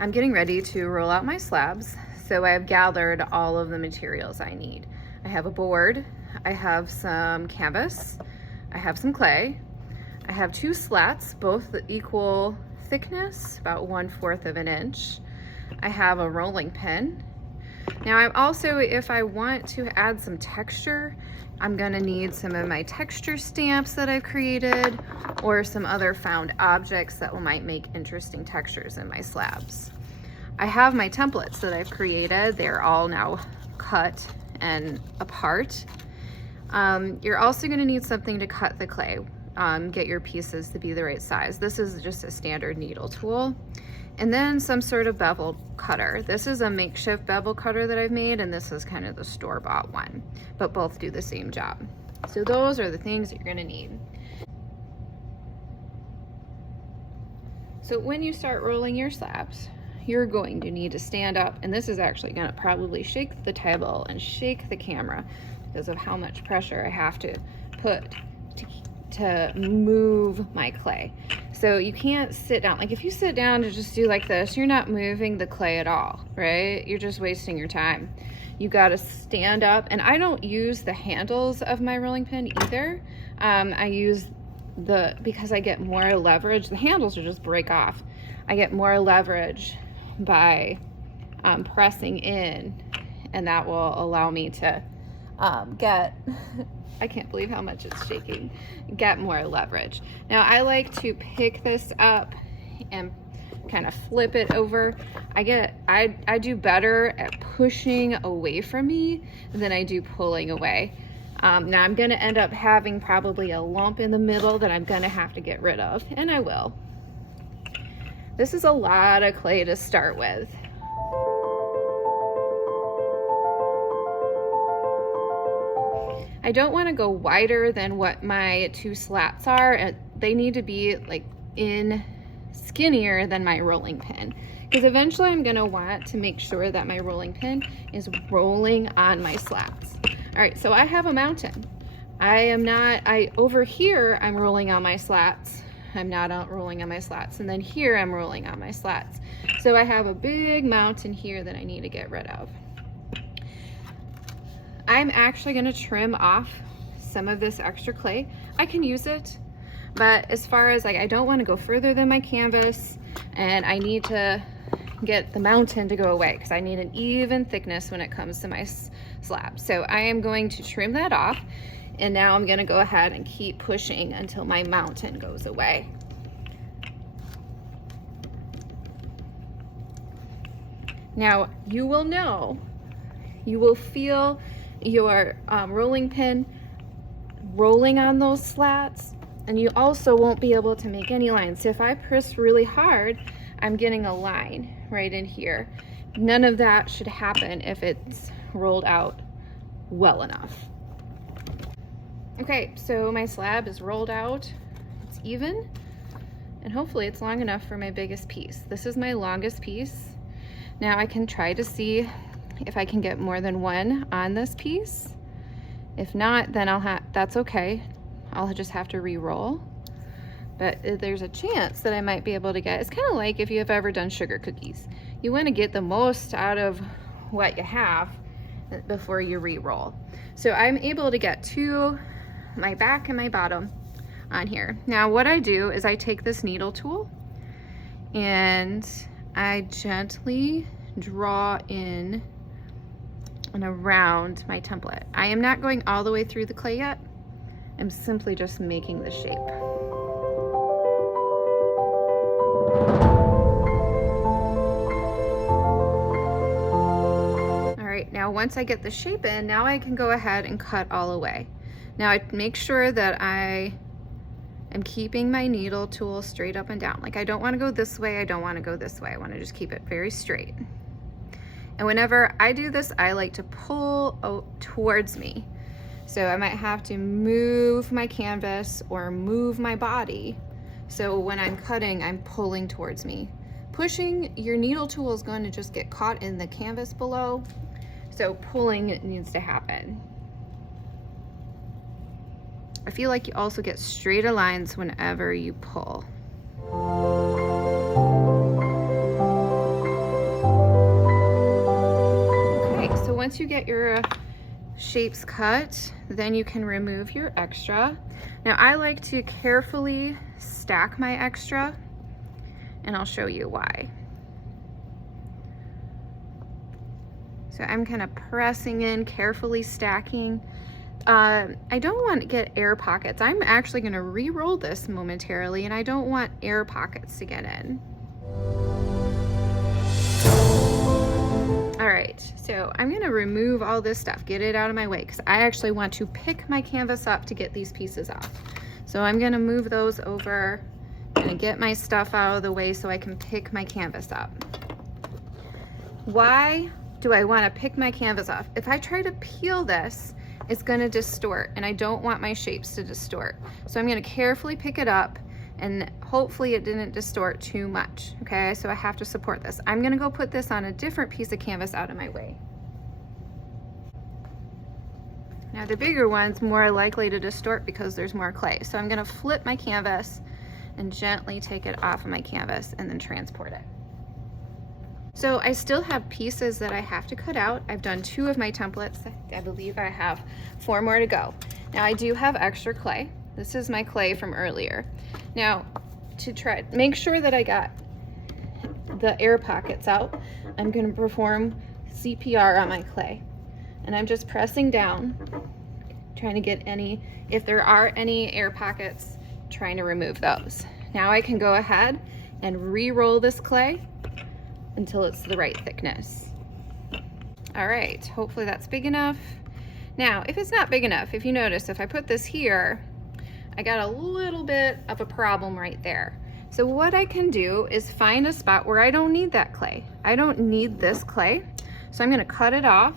I'm getting ready to roll out my slabs. So I've gathered all of the materials I need. I have a board, I have some canvas, I have some clay, I have 2 slats, both equal thickness, about 1/4 of an inch. I have a rolling pin. Now I'm also, if I want to add some texture, I'm gonna need some of my texture stamps that I've created or some other found objects that might make interesting textures in my slabs. I have my templates that I've created. They're all now cut and apart. You're also gonna need something to cut the clay. Get your pieces to be the right size. This is just a standard needle tool. And then some sort of bevel cutter. This is a makeshift bevel cutter that I've made, and this is kind of the store-bought one, but both do the same job. So those are the things that you're gonna need. So when you start rolling your slabs, you're going to need to stand up, and this is actually gonna probably shake the table and shake the camera because of how much pressure I have to put to move my clay. So you can't sit down. Like if you sit down to just do like this, you're not moving the clay at all, right? You're just wasting your time. You gotta stand up, and I don't use the handles of my rolling pin either. I use because I get more leverage. The handles will just break off. I get more leverage by pressing in, and that will allow me to get I can't believe how much it's shaking, get more leverage. Now I like to pick this up and kind of flip it over. I do better at pushing away from me than I do pulling away. Now I'm gonna end up having probably a lump in the middle that I'm gonna have to get rid of, and I will. This is a lot of clay to start with. I don't want to go wider than what my 2 slats are. They need to be like skinnier than my rolling pin, because eventually I'm going to want to make sure that my rolling pin is rolling on my slats. All right, so I have a mountain. Over here I'm rolling on my slats. I'm not out rolling on my slats, and then here I'm rolling on my slats. So I have a big mountain here that I need to get rid of. I'm actually going to trim off some of this extra clay. I can use it, but as far as like, I don't want to go further than my canvas, and I need to get the mountain to go away because I need an even thickness when it comes to my slab. So I am going to trim that off, and now I'm going to go ahead and keep pushing until my mountain goes away. Now you will feel your rolling pin rolling on those slats, and you also won't be able to make any lines. So if I press really hard, I'm getting a line right in here. None of that should happen if it's rolled out well enough. Okay, so my slab is rolled out, it's even, and hopefully it's long enough for my biggest piece. This is my longest piece. Now I can try to see if I can get more than one on this piece. If not, then that's okay. I'll just have to re-roll. But there's a chance that I might be able to get, it's kind of like if you have ever done sugar cookies. You want to get the most out of what you have before you re-roll. So I'm able to get my back and my bottom on here. Now what I do is I take this needle tool and I gently draw in and around my template. I am not going all the way through the clay yet. I'm simply just making the shape. All right, now once I get the shape in, now I can go ahead and cut all away. Now I make sure that I am keeping my needle tool straight up and down. Like I don't want to go this way, I don't want to go this way. I want to just keep it very straight. And whenever I do this, I like to pull towards me. So I might have to move my canvas or move my body. So when I'm cutting, I'm pulling towards me. Pushing, your needle tool is going to just get caught in the canvas below. So pulling needs to happen. I feel like you also get straighter lines whenever you pull. once you get your shapes cut, then you can remove your extra. Now I like to carefully stack my extra, and I'll show you why. So I'm kind of pressing in, carefully stacking. I don't want to get air pockets. I'm actually going to re-roll this momentarily, and I don't want air pockets to get in. All right, so I'm going to remove all this stuff, get it out of my way, because I actually want to pick my canvas up to get these pieces off. So I'm going to move those over and get my stuff out of the way so I can pick my canvas up. Why do I want to pick my canvas off? If I try to peel this, it's going to distort, and I don't want my shapes to distort. So I'm going to carefully pick it up, and hopefully it didn't distort too much. Okay, so I have to support this. I'm going to go put this on a different piece of canvas out of my way. Now the bigger one's more likely to distort because there's more clay. So I'm going to flip my canvas and gently take it off of my canvas and then transport it. So I still have pieces that I have to cut out. I've done 2 of my templates. I believe I have 4 more to go. Now I do have extra clay. This is my clay from earlier. Now to try make sure that I got the air pockets out, I'm going to perform CPR on my clay. And I'm just pressing down, trying to get any, if there are any air pockets, trying to remove those. Now I can go ahead and re-roll this clay until it's the right thickness. All right, hopefully that's big enough. Now, if it's not big enough, if you notice, if I put this here, I got a little bit of a problem right there. So what I can do is find a spot where I don't need that clay. I don't need this clay. So I'm gonna cut it off,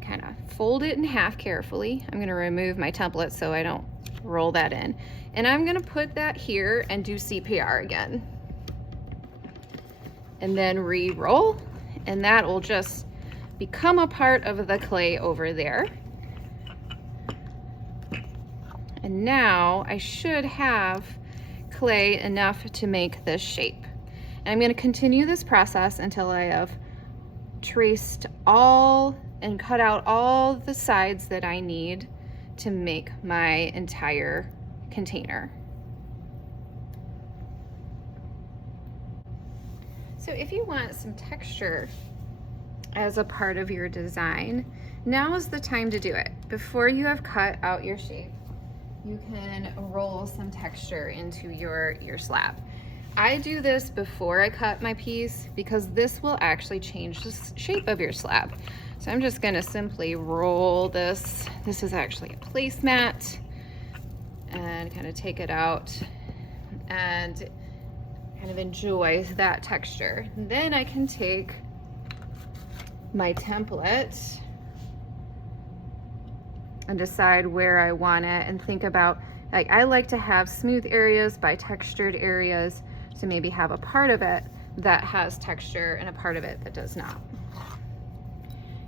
kind of fold it in half carefully. I'm gonna remove my template so I don't roll that in. And I'm gonna put that here and do CPR again. And then re-roll, and that will just become a part of the clay over there. And now I should have clay enough to make this shape. And I'm going to continue this process until I have traced all and cut out all the sides that I need to make my entire container. So if you want some texture as a part of your design, now is the time to do it. Before you have cut out your shape, you can roll some texture into your slab. I do this before I cut my piece because this will actually change the shape of your slab. So I'm just gonna simply roll this. This is actually a placemat, and kind of take it out and kind of enjoy that texture. And then I can take my template and decide where I want it and think about, like, I like to have smooth areas by textured areas, so maybe have a part of it that has texture and a part of it that does not.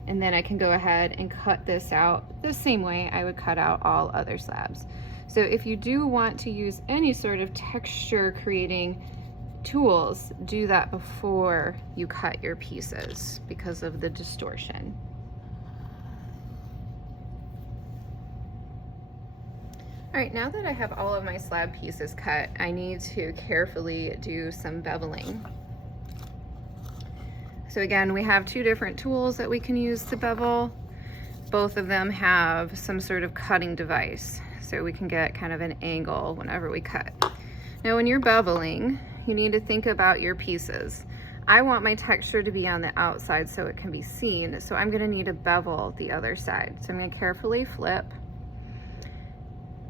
And then I can go ahead and cut this out the same way I would cut out all other slabs. So if you do want to use any sort of texture creating tools, do that before you cut your pieces because of the distortion. All right, now that I have all of my slab pieces cut, I need to carefully do some beveling. So again, we have 2 different tools that we can use to bevel. Both of them have some sort of cutting device, so we can get kind of an angle whenever we cut. Now when you're beveling, you need to think about your pieces. I want my texture to be on the outside so it can be seen, so I'm gonna need to bevel the other side. So I'm gonna carefully flip.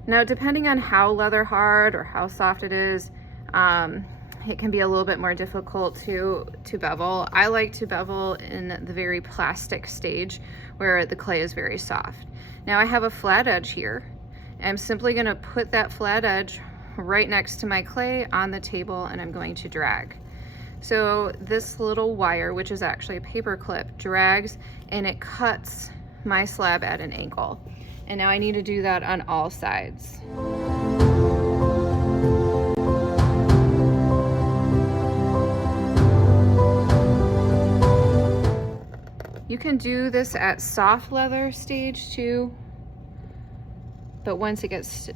Now, depending on how leather hard or how soft it is, it can be a little bit more difficult to bevel. I like to bevel in the very plastic stage where the clay is very soft. Now I have a flat edge here. I'm simply gonna put that flat edge right next to my clay on the table, and I'm going to drag. So this little wire, which is actually a paper clip, drags and it cuts my slab at an angle. And now I need to do that on all sides. You can do this at soft leather stage too, but once it gets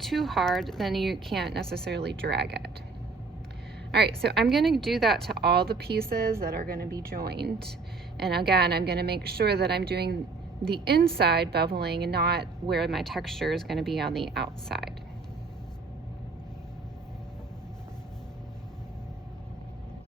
too hard, then you can't necessarily drag it. All right, so I'm gonna do that to all the pieces that are gonna be joined. And again, I'm gonna make sure that I'm doing the inside beveling and not where my texture is gonna be on the outside.